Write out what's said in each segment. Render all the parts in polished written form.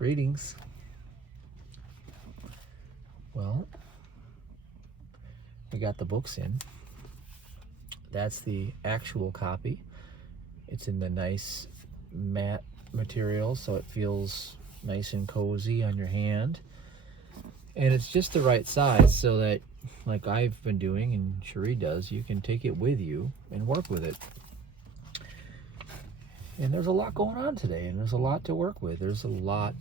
Greetings. Well, we got the books in. That's the actual copy. It's in the nice matte material, so it feels nice and cozy on your hand. And it's just the right size so that, like I've been doing and Cherie does, you can take it with you and work with it. And there's a lot going on today, and there's a lot to work with. There's a lot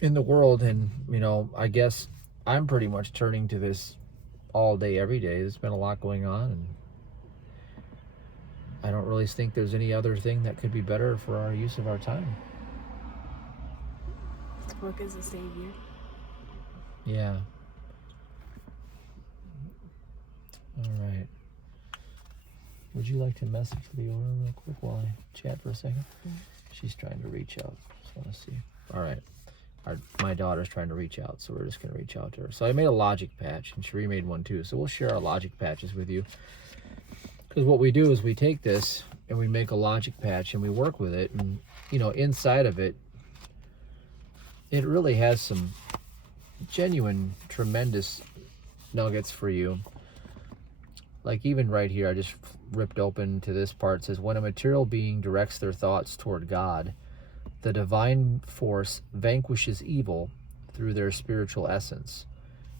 in the world, and I guess I'm pretty much turning to this all day, every day. There's been a lot going on, and I don't really think there's any other thing that could be better for our use of our time. Work as a savior. Yeah. All right. Would you like to message the owner real quick while I chat for a second? Mm-hmm. She's trying to reach out. Just want to see. All right. My daughter's trying to reach out, so we're just going to reach out to her. So I made a logic patch, and Cherie made one too. So we'll share our logic patches with you. Because what we do is we take this and we make a logic patch and we work with it. And, inside of it, it really has some genuine, tremendous nuggets for you. Like even right here, I just ripped open to this part. It says, when a material being directs their thoughts toward God, the divine force vanquishes evil through their spiritual essence.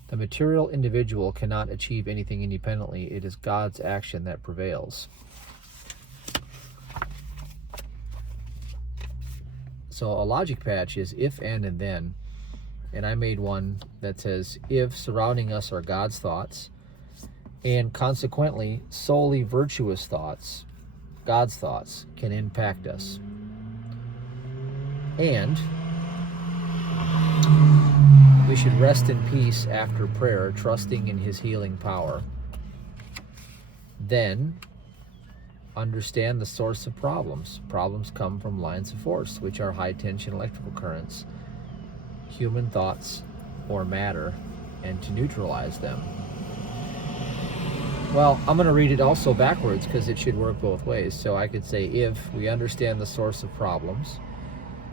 The material individual cannot achieve anything independently. It is God's action that prevails. So a logic patch is if, and then. And I made one that says, if surrounding us are God's thoughts, and consequently solely virtuous thoughts, God's thoughts, can impact us. And we should rest in peace after prayer, trusting in his healing power. Then understand the source of problems. Problems come from lines of force, which are high tension electrical currents, human thoughts, or matter, and to neutralize them. Well, I'm going to read it also backwards because it should work both ways. So I could say, if we understand the source of problems,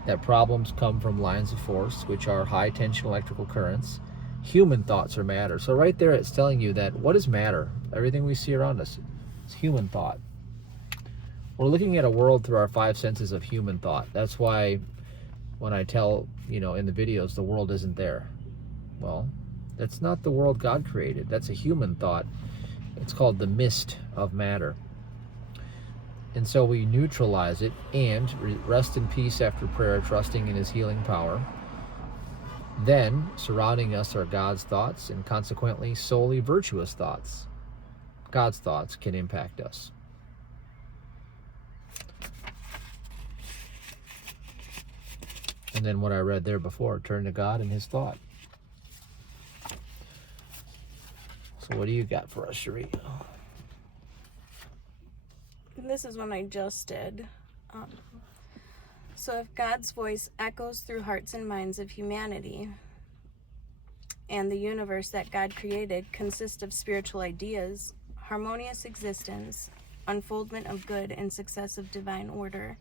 that problems come from lines of force, which are high tension electrical currents, human thoughts or matter. So right there it's telling you that what is matter? Everything we see around us is human thought. We're looking at a world through our five senses of human thought. That's why when I tell, in the videos, the world isn't there. Well, that's not the world God created. That's a human thought. It's called the mist of matter. And so we neutralize it and rest in peace after prayer, trusting in his healing power. Then, surrounding us are God's thoughts, and consequently, solely virtuous thoughts. God's thoughts can impact us. And then what I read there before, turn to God and his thought. So what do you got for us, Cherie? This is one I just did. So if God's voice echoes through hearts and minds of humanity, and the universe that God created consists of spiritual ideas, harmonious existence, unfoldment of good, and success of divine order,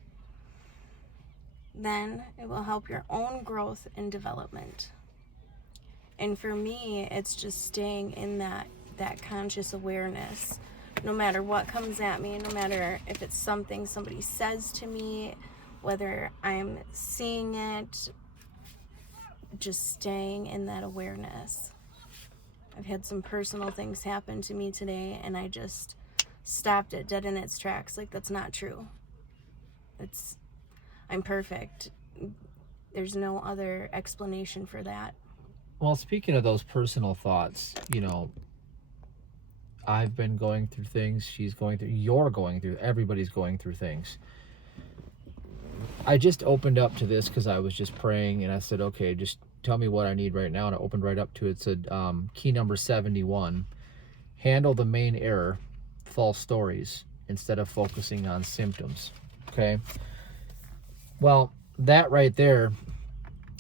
then it will help your own growth and development. And for me, it's just staying in that conscious awareness. No matter what comes at me, no matter if it's something somebody says to me, whether I'm seeing it, just staying in that awareness. I've had some personal things happen to me today, and I just stopped it dead in its tracks. Like, that's not true. I'm perfect. There's no other explanation for that. Well, speaking of those personal thoughts, I've been going through things, she's going through, you're going through, everybody's going through things. I just opened up to this because I was just praying, and I said, okay, just tell me what I need right now. And I opened right up to it. It said, key number 71, handle the main error, false stories, instead of focusing on symptoms. Okay? Well, that right there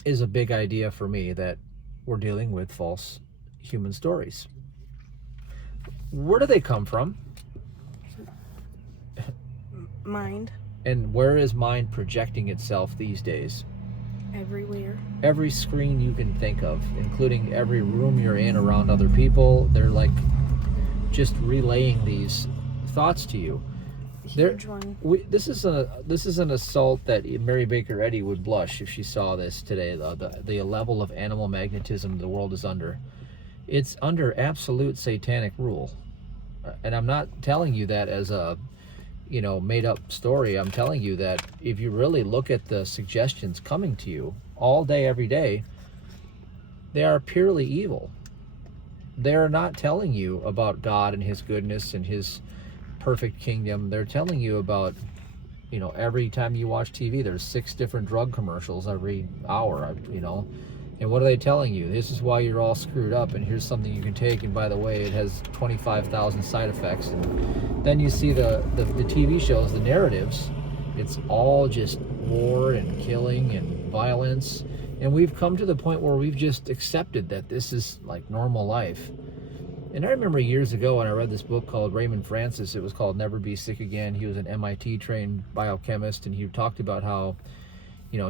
is a big idea for me, that we're dealing with false human stories. Where do they come from? Mind. And where is mind projecting itself these days? Everywhere. Every screen you can think of, including every room you're in around other people. They're like just relaying these thoughts to you. Huge one. This is an assault that Mary Baker Eddy would blush if she saw this today. The level of animal magnetism the world is under. It's under absolute satanic rule. And I'm not telling you that as a made up story. I'm telling you that if you really look at the suggestions coming to you all day, every day, they are purely evil. They're not telling you about God and his goodness and his perfect kingdom. They're telling you about, every time you watch TV, there's 6 different drug commercials every hour, And what are they telling you? This is why you're all screwed up, and here's something you can take, and by the way, it has 25,000 side effects. And then you see the TV shows, the narratives. It's all just war and killing and violence. And we've come to the point where we've just accepted that this is like normal life. And I remember years ago when I read this book called Raymond Francis. It was called Never Be Sick Again. He was an MIT trained biochemist, and he talked about how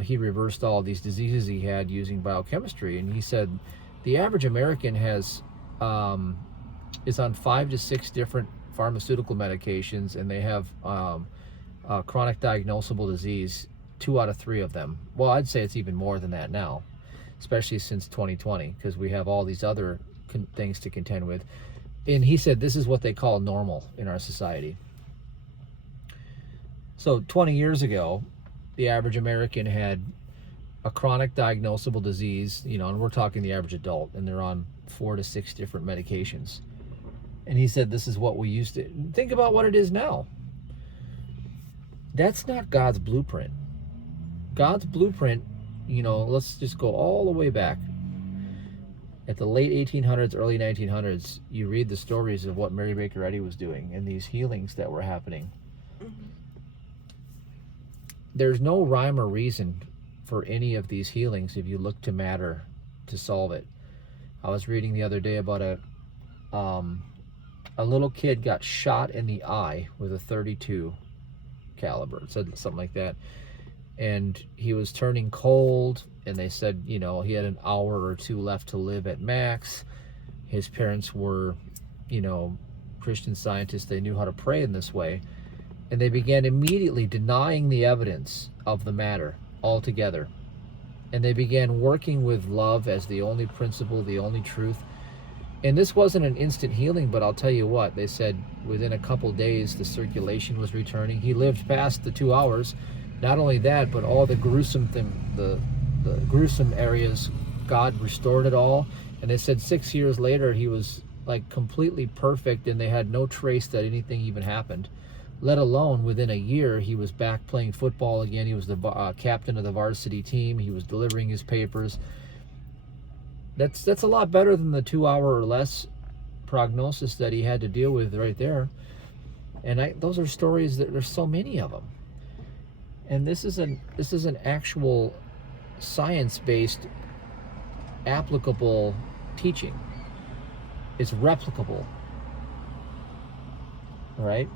he reversed all these diseases he had using biochemistry. And he said the average American is on 5 to 6 different pharmaceutical medications, and they have chronic diagnosable disease 2 out of 3 of them. Well, I'd say it's even more than that now, especially since 2020, because we have all these other things to contend with. And he said this is what they call normal in our society. So 20 years ago, the average American had a chronic diagnosable disease, and we're talking the average adult, and they're on 4 to 6 different medications. And he said this is what we used to. Think about what it is now. That's not God's blueprint. God's blueprint, let's just go all the way back. At the late 1800s, early 1900s, you read the stories of what Mary Baker Eddy was doing and these healings that were happening. Mm-hmm. There's no rhyme or reason for any of these healings if you look to matter to solve it. I was reading the other day about a little kid got shot in the eye with a .32 caliber. It said something like that. And he was turning cold, and they said, he had an hour or 2 left to live at max. His parents were, Christian scientists. They knew how to pray in this way. And they began immediately denying the evidence of the matter altogether. And they began working with love as the only principle, the only truth. And this wasn't an instant healing, but I'll tell you what, they said within a couple days the circulation was returning. He lived past the 2 hours. Not only that, but all the gruesome the gruesome areas, God restored it all. And they said 6 years later he was like completely perfect, and they had no trace that anything even happened. Let alone within a year he was back playing football again. He was the captain of the varsity team. He was delivering his papers. That's a lot better than the 2 hour or less prognosis that he had to deal with right there. And those are stories that there's so many of them. And this is an actual science-based, applicable teaching. It's replicable, right?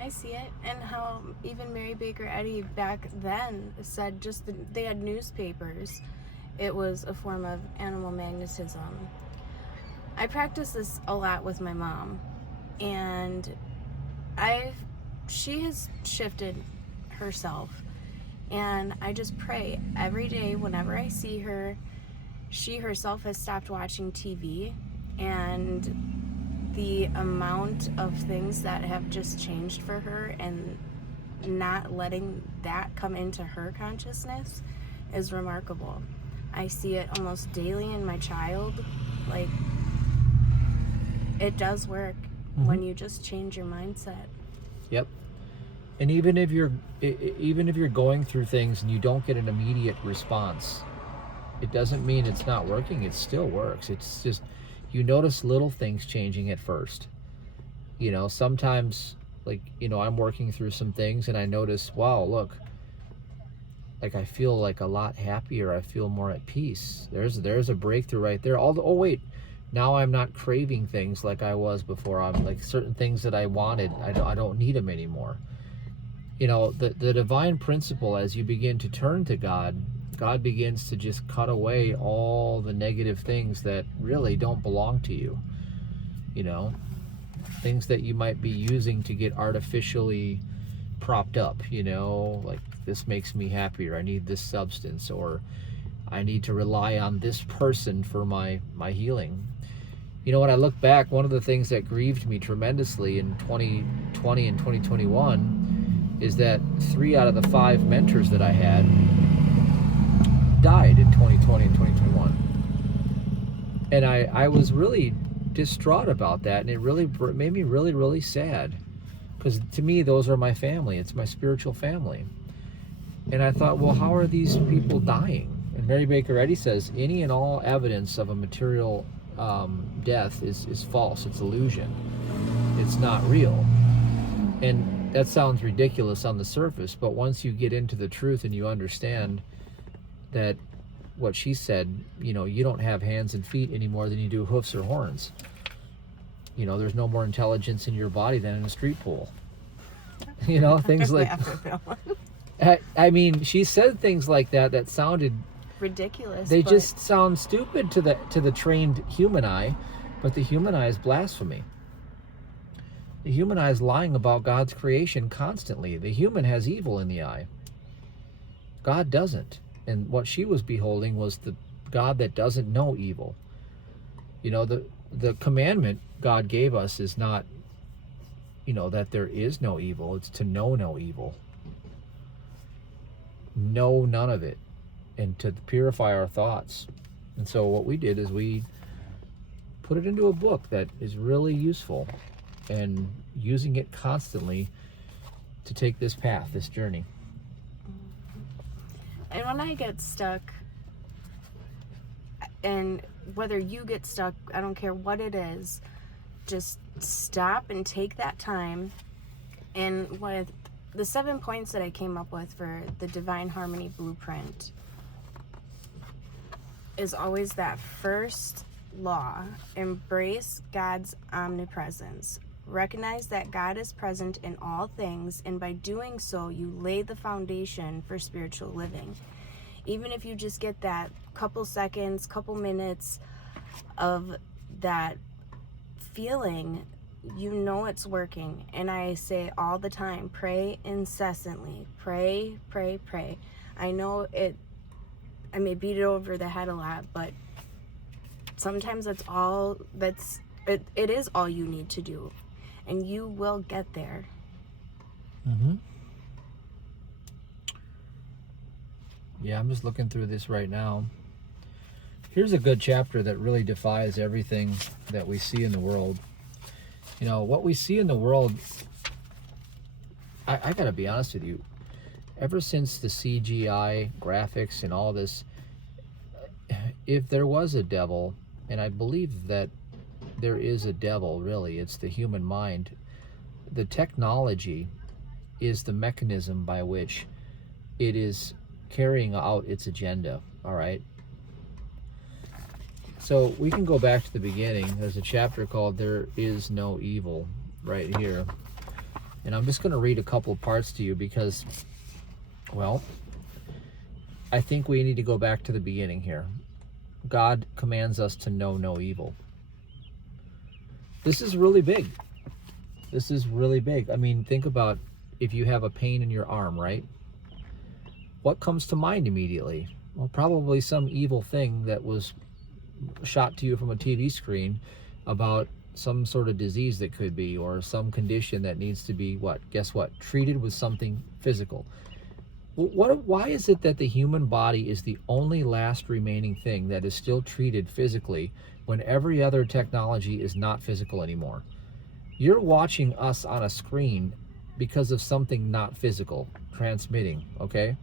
I see it, and how even Mary Baker Eddy back then said they had newspapers. It was a form of animal magnetism. I practice this a lot with my mom, and she has shifted herself, and I just pray every day whenever I see her. She herself has stopped watching TV, and the amount of things that have just changed for her and not letting that come into her consciousness is remarkable. I see it almost daily in my child. Like, it does work when you just change your mindset. Yep. And even if you're going through things and you don't get an immediate response, it doesn't mean it's not working. It still works. It's just you notice little things changing at first. Sometimes, like, I'm working through some things and I notice, wow, look, like I feel like a lot happier. I feel more at peace. There's a breakthrough right there. Oh wait, Now I'm not craving things like I was before. I'm like, certain things that I wanted, I don't need them anymore. You know, the divine principle, as you begin to turn to God, God begins to just cut away all the negative things that really don't belong to you. You know, things that you might be using to get artificially propped up, you know, like this makes me happier, I need this substance, or I need to rely on this person for my healing. You know, when I look back, one of the things that grieved me tremendously in 2020 and 2021 is that 3 out of the 5 mentors that I had died in 2020 and 2021. And I was really distraught about that, and it really made me really, really sad, because to me, those are my family. It's my spiritual family. And I thought, well, how are these people dying? And Mary Baker Eddy says, any and all evidence of a material death is false. It's illusion. It's not real. And that sounds ridiculous on the surface, but once you get into the truth and you understand that what she said, you know, you don't have hands and feet any more than you do hoofs or horns. You know, there's no more intelligence in your body than in a street pool. You know, things like I mean, she said things like that sounded ridiculous. They just sound stupid to the trained human eye, but the human eye is blasphemy. The human eye is lying about God's creation constantly. The human has evil in the eye. God doesn't. And what she was beholding was the God that doesn't know evil. You know, the commandment God gave us is not, you know, that there is no evil. It's to know no evil. Know none of it. And to purify our thoughts. And so what we did is we put it into a book that is really useful, and using it constantly to take this path, this journey. And when I get stuck, and whether you get stuck, I don't care what it is, just stop and take that time. And with the 7 points that I came up with for the Divine Harmony Blueprint is always that first law: embrace God's omnipresence. Recognize that God is present in all things, and by doing so, you lay the foundation for spiritual living. Even if you just get that couple seconds, couple minutes of that feeling, you know it's working. And I say all the time, pray incessantly. Pray, pray, pray. I know I may beat it over the head a lot, but sometimes it is all you need to do. And you will get there. Mm-hmm. Yeah, I'm just looking through this right now. Here's a good chapter that really defies everything that we see in the world. You know, what we see in the world, I gotta be honest with you, ever since the CGI graphics and all this, if there was a devil, and I believe that there is a devil, really, it's the human mind. The technology is the mechanism by which it is carrying out its agenda, all right? So we can go back to the beginning. There's a chapter called There Is No Evil right here. And I'm just going to read a couple of parts to you because, well, I think we need to go back to the beginning here. God commands us to know no evil. This is really big. This is really big. I mean, think about if you have a pain in your arm, right? What comes to mind immediately? Well, probably some evil thing that was shot to you from a TV screen about some sort of disease that could be, or some condition that needs to be, guess what? Treated with something physical. Why is it that the human body is the only last remaining thing that is still treated physically when every other technology is not physical anymore? You're watching us on a screen because of something not physical transmitting, okay?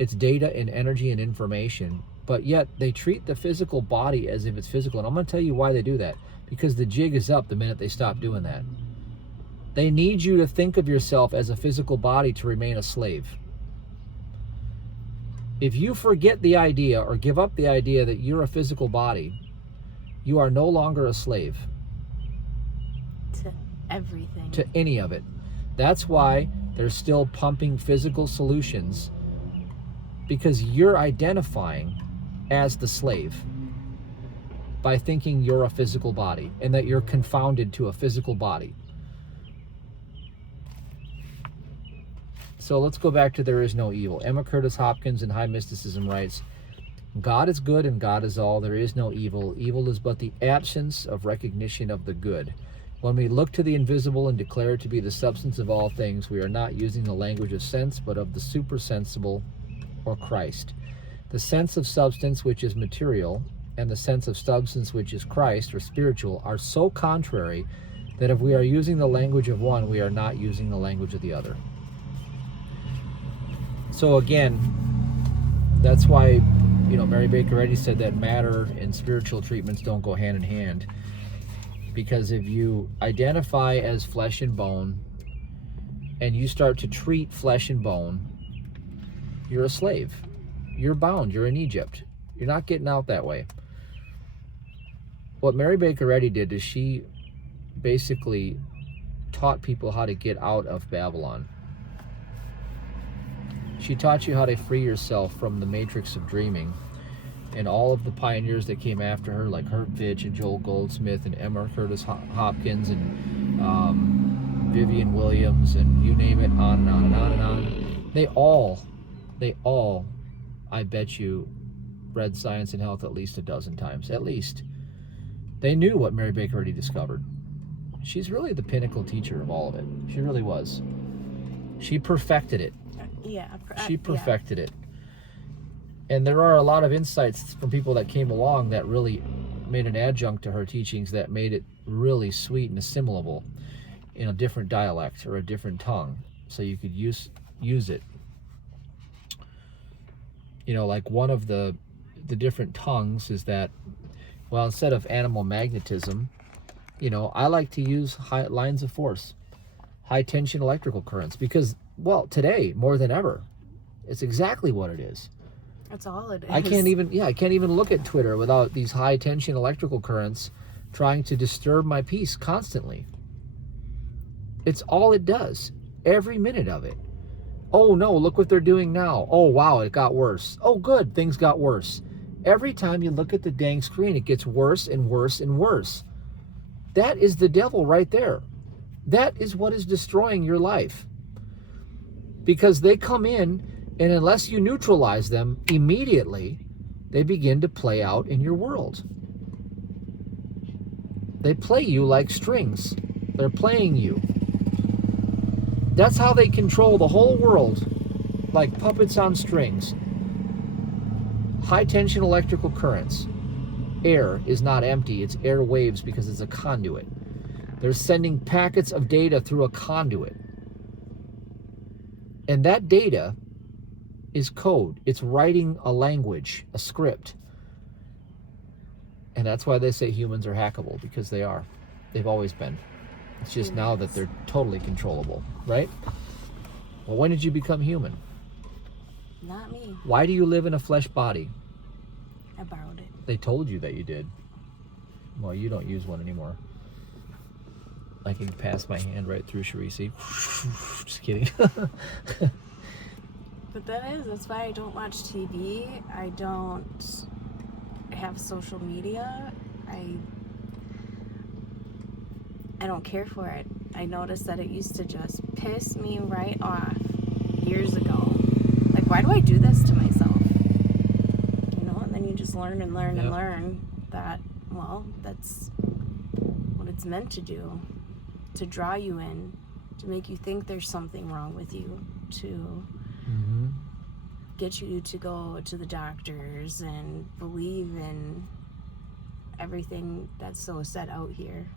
It's data and energy and information, but yet they treat the physical body as if it's physical. And I'm going to tell you why they do that. Because the jig is up the minute they stop doing that. They need you to think of yourself as a physical body to remain a slave. If you forget the idea or give up the idea that you're a physical body, You are no longer a slave To everything. to any of it. That's why they're still pumping physical solutions, because you're identifying as the slave by thinking you're a physical body and that you're confounded to a physical body. So let's go back to there is no evil. Emma Curtis Hopkins in High Mysticism writes, God is good and God is all. There is no evil. Evil is but the absence of recognition of the good. When we look to the invisible and declare it to be the substance of all things, we are not using the language of sense, but of the supersensible, or Christ. The sense of substance, which is material, and the sense of substance, which is Christ, or spiritual, are so contrary that if we are using the language of one, we are not using the language of the other. So again, that's why, Mary Baker Eddy said that matter and spiritual treatments don't go hand in hand. Because if you identify as flesh and bone and you start to treat flesh and bone, you're a slave. You're bound. You're in Egypt. You're not getting out that way. What Mary Baker Eddy did is she basically taught people how to get out of Babylon. She taught you how to free yourself from the matrix of dreaming. And all of the pioneers that came after her, like Herb Fitch and Joel Goldsmith and Emma Curtis Hopkins and Vivian Williams and you name it, on and on and on and on. They all, I bet you, read Science and Health at least a dozen times, at least. They knew what Mary Baker Eddy discovered. She's really the pinnacle teacher of all of it. She really was. She perfected it. She perfected it. And there are a lot of insights from people that came along that really made an adjunct to her teachings that made it really sweet and assimilable in a different dialect or a different tongue, so you could use it. Like one of the different tongues is that, well, instead of animal magnetism, I like to use high lines of force, high tension electrical currents, because, well, today more than ever, it's exactly what it is. That's all it is. I can't even look at Twitter without these high tension electrical currents trying to disturb my peace constantly. It's all it does. Every minute of it. Oh no, look what they're doing now. Oh wow, it got worse. Oh good, things got worse. Every time you look at the dang screen, it gets worse and worse and worse. That is the devil right there. That is what is destroying your life. Because they come in, and unless you neutralize them immediately, they begin to play out in your world. They play you like strings. They're playing you. That's how they control the whole world, like puppets on strings. High tension electrical currents. Air is not empty, it's air waves because it's a conduit. They're sending packets of data through a conduit. And that data is code. It's writing a language, a script. And that's why they say humans are hackable, because they are. They've always been. It's just now that they're totally controllable, right? Well, when did you become human? Not me. Why do you live in a flesh body? I borrowed it. They told you that you did. Well, you don't use one anymore. I can pass my hand right through Sharisi. Just kidding. But that's why I don't watch TV. I don't have social media. I don't care for it. I noticed that it used to just piss me right off years ago. Like, why do I do this to myself? And then you just learn and learn and learn that, well, that's what it's meant to do. To draw you in, to make you think there's something wrong with you, to get you to go to the doctors and believe in everything that's so set out here.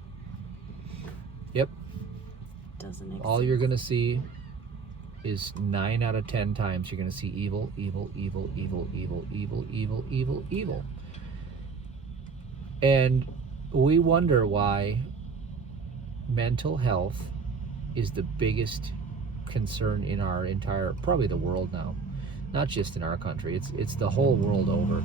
Yep. Doesn't exist. All you're going to see is 9 out of 10 times you're going to see evil, evil, evil, evil, evil, evil, evil, evil, evil. And we wonder why mental health is the biggest concern in our entire, probably the world now. Not just in our country, it's the whole world over.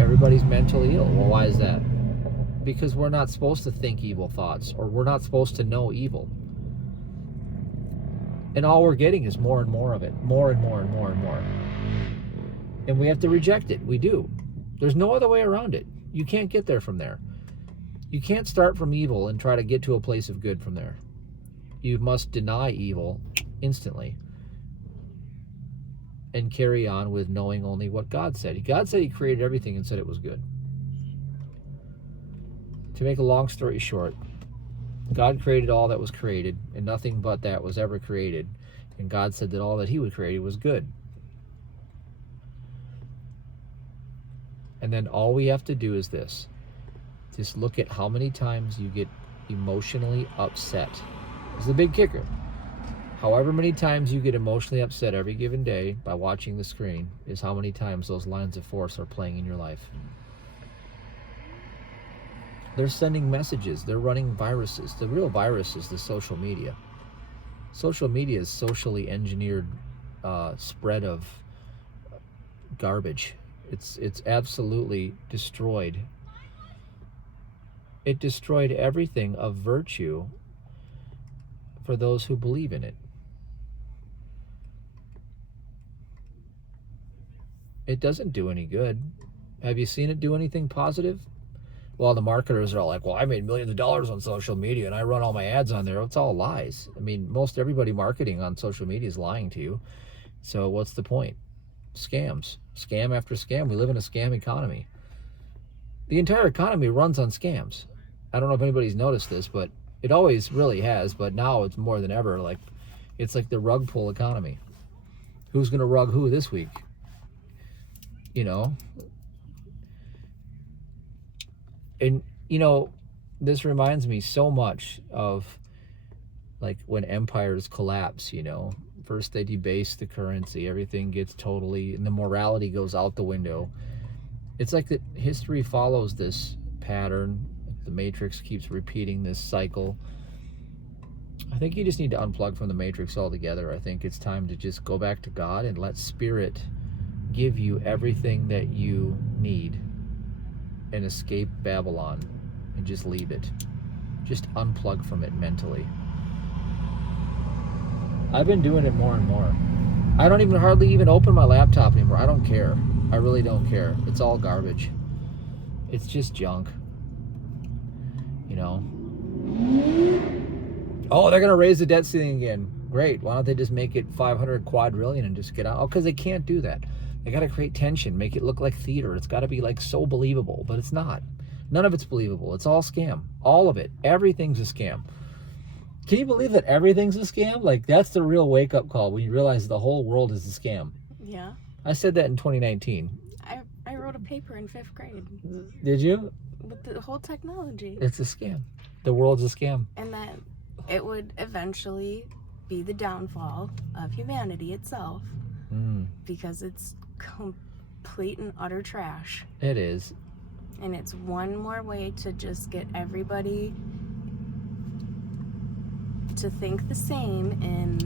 Everybody's mentally ill. Well, why is that? Because we're not supposed to think evil thoughts, or we're not supposed to know evil. And all we're getting is more and more of it. More and more and more and more. And we have to reject it. We do. There's no other way around it. You can't get there from there. You can't start from evil and try to get to a place of good from there. You must deny evil instantly and carry on with knowing only what God said. God said he created everything and said it was good. To make a long story short, God created all that was created, and nothing but that was ever created. And God said that all that he would create was good. And then all we have to do is this. Just look at how many times you get emotionally upset. It's the big kicker. However many times you get emotionally upset every given day by watching the screen is how many times those lines of force are playing in your life. They're sending messages. They're running viruses. The real virus is the social media. Social media is socially engineered spread of garbage. It's absolutely destroyed. It destroyed everything of virtue for those who believe in it. It doesn't do any good. Have you seen it do anything positive? Well, the marketers are all like, well, I made millions of dollars on social media and I run all my ads on there. It's all lies. I mean, most everybody marketing on social media is lying to you. So what's the point? Scams. Scam after scam. We live in a scam economy. The entire economy runs on scams. I don't know if anybody's noticed this, but it always really has. But now it's more than ever. Like, it's like the rug pull economy. Who's going to rug who this week? You know? And, you know, this reminds me so much of, like, when empires collapse, you know. First they debase the currency, everything gets totally, and the morality goes out the window. It's like that history follows this pattern. The Matrix keeps repeating this cycle. I think you just need to unplug from the Matrix altogether. I think it's time to just go back to God and let Spirit give you everything that you need and escape Babylon and just leave it. Just unplug from it mentally. I've been doing it more and more. I don't even hardly even open my laptop anymore. I don't care. I really don't care. It's all garbage. It's just junk. You know? Oh, they're going to raise the debt ceiling again. Great. Why don't they just make it 500 quadrillion and just get out? Oh, because they can't do that. They got to create tension, make it look like theater. It's got to be like so believable, but it's not. None of it's believable. It's all scam. All of it. Everything's a scam. Can you believe that everything's a scam? Like, that's the real wake-up call when you realize the whole world is a scam. Yeah. I said that in 2019. I wrote a paper in 5th grade. Did you? With the whole technology. It's a scam. The world's a scam. And that it would eventually be the downfall of humanity itself. Because it's complete and utter trash. It is. And it's one more way to just get everybody to think the same, and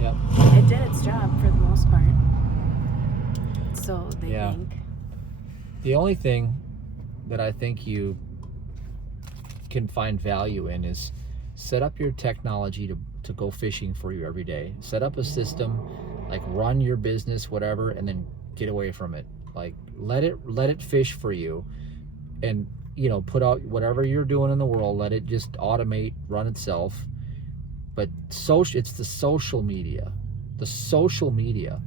yep. It did its job for the most part. So they think. The only thing that I think you can find value in is set up your technology to go fishing for you every day. Set up a system, like run your business, whatever, and then get away from it. Like let it fish for you, and you know, put out whatever you're doing in the world, let it just automate, run itself. But it's the social media. The social media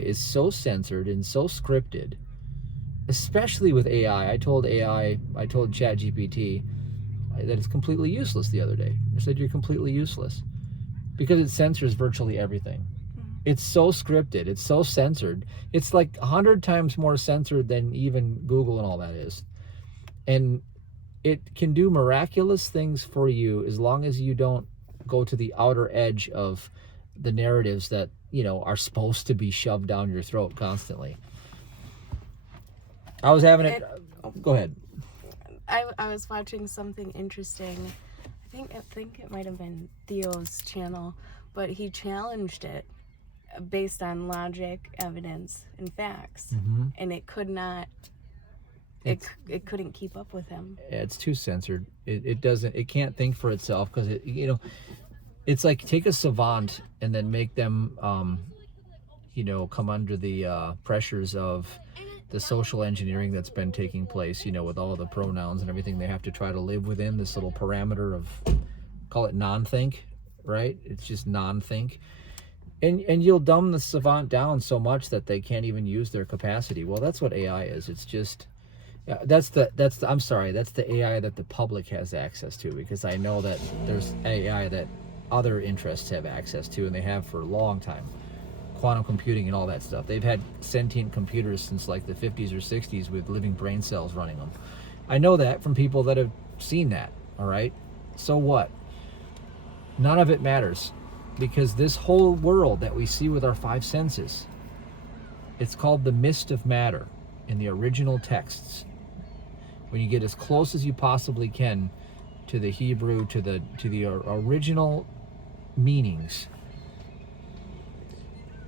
is so censored and so scripted, especially with AI. I told ChatGPT that it's completely useless the other day. I said, you're completely useless because it censors virtually everything. It's so scripted. It's so censored. It's like 100 times more censored than even Google and all that is. And it can do miraculous things for you as long as you don't go to the outer edge of the narratives that, you know, are supposed to be shoved down your throat constantly. I was having it. Go ahead. I was watching something interesting. I think it might have been Theo's channel, but he challenged it. based on logic, evidence, and facts. Mm-hmm. And it could not, it couldn't keep up with him. It's too censored. It can't think for itself, because it's like, take a savant and then make them come under the pressures of the social engineering that's been taking place, with all the pronouns and everything. They have to try to live within this little parameter of, call it non-think, right? It's just non-think. And you'll dumb the savant down so much that they can't even use their capacity. Well, that's what AI is. It's just, that's the AI that the public has access to, because I know that there's AI that other interests have access to, and they have for a long time. Quantum computing and all that stuff. They've had sentient computers since like the 50s or 60s with living brain cells running them. I know that from people that have seen that, all right? So what? None of it matters, because this whole world that we see with our five senses, it's called the mist of matter in the original texts. When you get as close as you possibly can to the Hebrew, to the original meanings,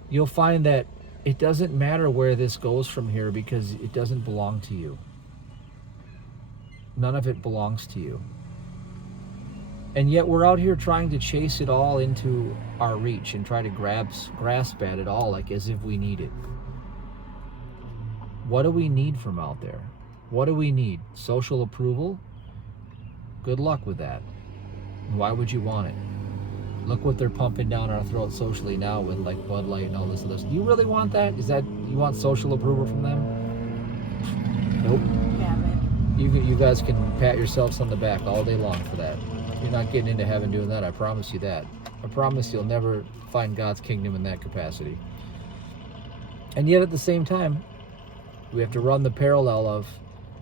you'll find that it doesn't matter where this goes from here, because it doesn't belong to you. None of it belongs to you. And yet we're out here trying to chase it all into our reach and try to grasp at it all like as if we need it. What do we need from out there? What do we need? Social approval? Good luck with that. Why would you want it? Look what they're pumping down our throats socially now with like Bud Light and all this other stuff. Do you really want that? You want social approval from them? Nope. You guys can pat yourselves on the back all day long for that. You're not getting into heaven doing that, I promise you that. I promise you'll never find God's kingdom in that capacity. And yet at the same time, we have to run the parallel of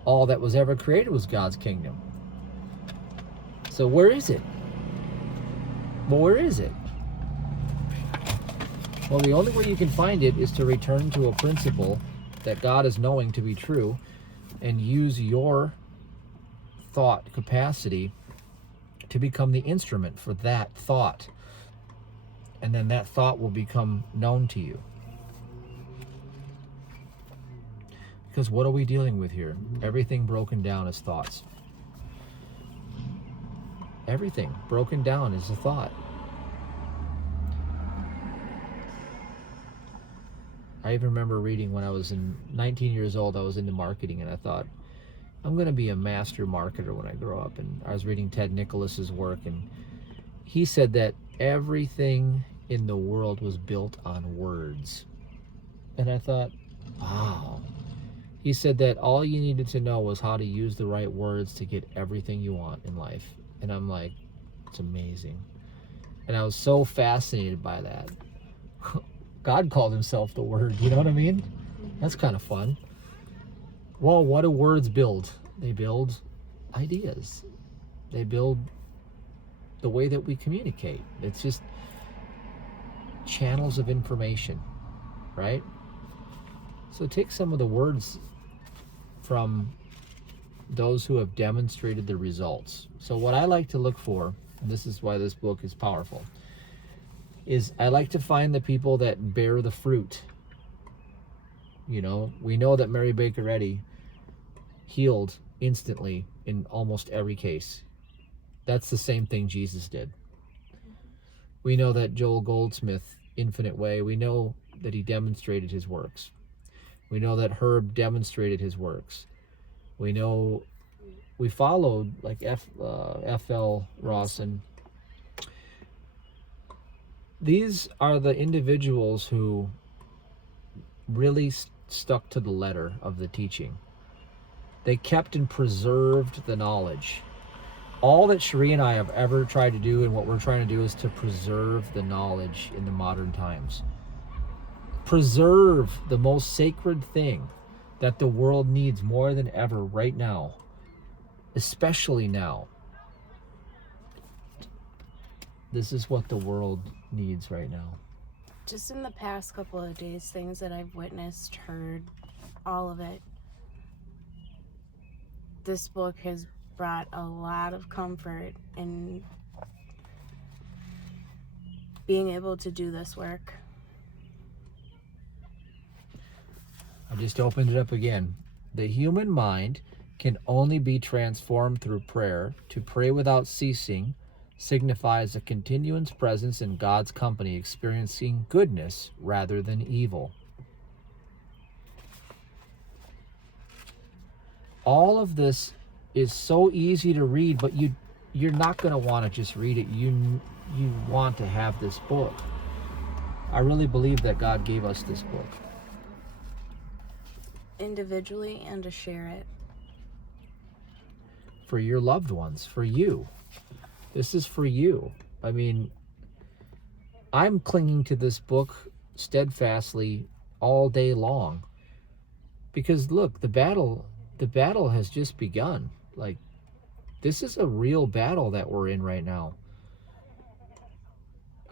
all that was ever created was God's kingdom. So where is it? Well, where is it? Well, the only way you can find it is to return to a principle that God is knowing to be true, and use your thought capacity to become the instrument for that thought. And then that thought will become known to you. Because what are we dealing with here? Everything broken down is thoughts. Everything broken down is a thought. I even remember reading when I was 19 years old, I was into marketing, and I thought, I'm going to be a master marketer when I grow up. And I was reading Ted Nicholas's work, and he said that everything in the world was built on words. And I thought, wow. He said that all you needed to know was how to use the right words to get everything you want in life. And I'm like, it's amazing. And I was so fascinated by that. God called himself the Word, you know what I mean? That's kind of fun. Well, what do words build? They build ideas. They build the way that we communicate. It's just channels of information, right? So take some of the words from those who have demonstrated the results. So what I like to look for, and this is why this book is powerful, is I like to find the people that bear the fruit. You know, we know that Mary Baker Eddy healed instantly in almost every case. That's the same thing Jesus did. We know that Joel Goldsmith, Infinite Way, we know that he demonstrated his works. We know that Herb demonstrated his works. We know we followed like F.L. Rawson. These are the individuals who really stuck to the letter of the teaching. They kept and preserved the knowledge. All that Cherie and I have ever tried to do, and what we're trying to do, is to preserve the knowledge in the modern times. Preserve the most sacred thing that the world needs more than ever right now, especially now. This is what the world needs right now. Just in the past couple of days, things that I've witnessed, heard, all of it, this book has brought a lot of comfort in being able to do this work. I just opened it up again. The human mind can only be transformed through prayer. To pray without ceasing signifies a continuous presence in God's company, experiencing goodness rather than evil. All of this is so easy to read, but you're not going to want to just read it. You want to have this book. I really believe that God gave us this book. Individually and to share it. For your loved ones, for you. This is for you. I mean, I'm clinging to this book steadfastly all day long. Because look, the battle has just begun. Like, this is a real battle that we're in right now.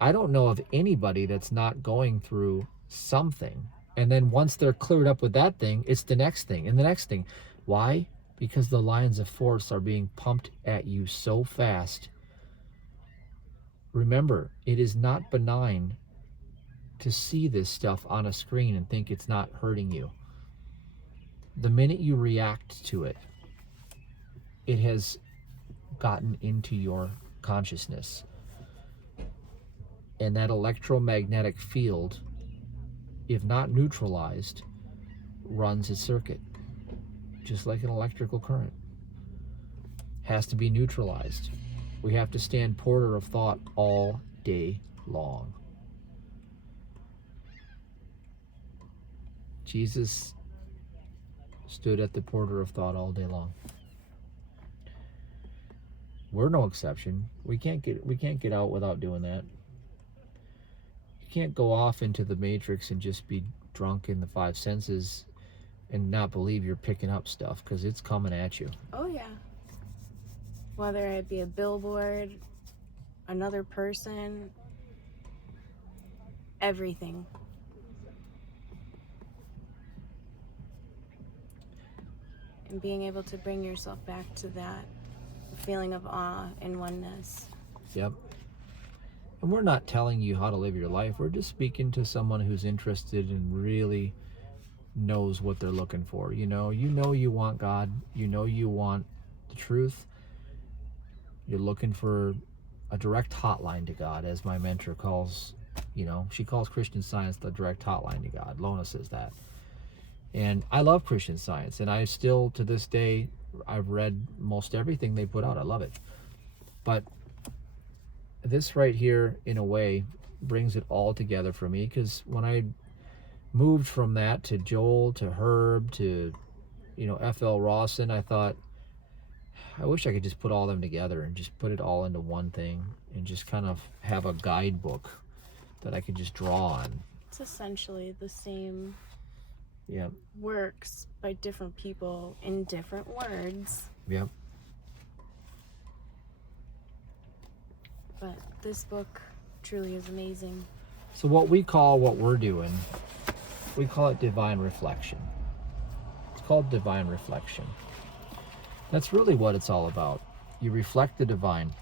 I don't know of anybody that's not going through something. And then once they're cleared up with that thing, it's the next thing and the next thing. Why? Because the lines of force are being pumped at you so fast. Remember, it is not benign to see this stuff on a screen and think it's not hurting you. The minute you react to it, it has gotten into your consciousness. And that electromagnetic field, if not neutralized, runs its circuit. Just like an electrical current. Has to be neutralized. We have to stand porter of thought all day long. Jesus stood at the porter of thought all day long. We're no exception. We can't get out without doing that. You can't go off into the matrix and just be drunk in the five senses and not believe you're picking up stuff, because it's coming at you. Oh yeah. Whether it be a billboard, another person, everything. And being able to bring yourself back to that feeling of awe and oneness. Yep. And we're not telling you how to live your life. We're just speaking to someone who's interested and really knows what they're looking for. You know you want God. You know you want the truth. You're looking for a direct hotline to God, as my mentor calls, she calls Christian Science the direct hotline to God. Lona says that. And I love Christian Science, and I still, to this day, I've read most everything they put out. I love it. But this right here, in a way, brings it all together for me, because when I moved from that to Joel, to Herb, to, F.L. Rawson, I thought, I wish I could just put all of them together and just put it all into one thing and just kind of have a guidebook that I could just draw on. It's essentially the same Yep. works by different people in different words. Yep. But this book truly is amazing. So what we're doing, we call it divine reflection. It's called divine reflection. That's really what it's all about. You reflect the divine.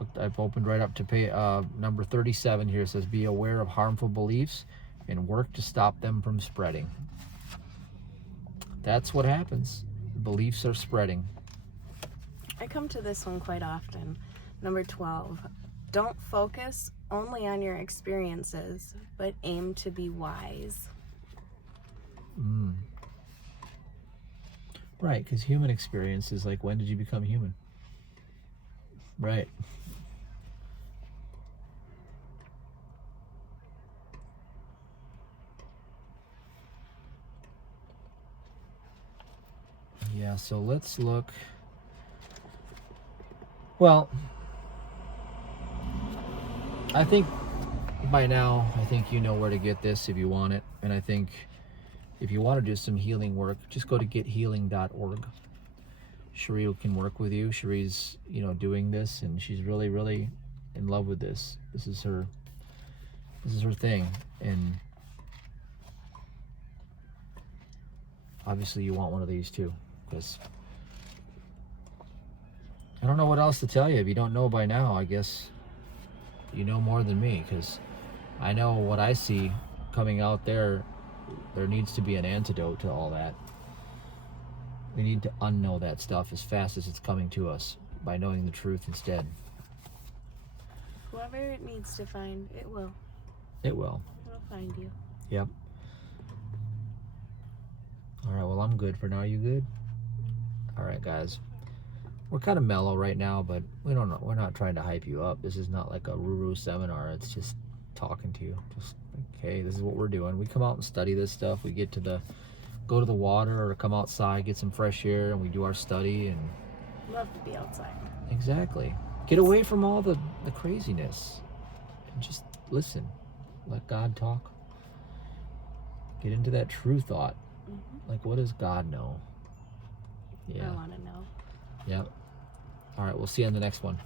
Look, I've opened right up to number 37 here. It says, be aware of harmful beliefs and work to stop them from spreading. That's what happens. Beliefs are spreading. I come to this one quite often. Number 12. Don't focus only on your experiences, but aim to be wise. Right, because human experience is like, when did you become human? Right. Yeah, so let's look. Well, I think by now, you know where to get this if you want it. And I think if you want to do some healing work, just go to gethealing.org. Cherie can work with you. Cherie's, doing this, and she's really, really in love with this. This is her thing. And obviously you want one of these too, because I don't know what else to tell you. If you don't know by now, I guess You know more than me, because I know what I see coming out there. There needs to be an antidote to all that. We need to unknow that stuff as fast as it's coming to us by knowing the truth instead. Whoever it needs to find, it will. It will. It'll find you. Yep. All right, well, I'm good for now. You good? All right, guys. We're kind of mellow right now, but we're not trying to hype you up. This is not like a Ruru seminar. It's just talking to you. Just, okay, this is what we're doing. We come out and study this stuff. We get to go to the water or come outside, get some fresh air, and we do our study. And Love to be outside. exactly. Get away from all the craziness and just listen. Let God talk. Get into that true thought. Like, what does God know? Yeah. I want to know. Yep. All right, we'll see you on the next one.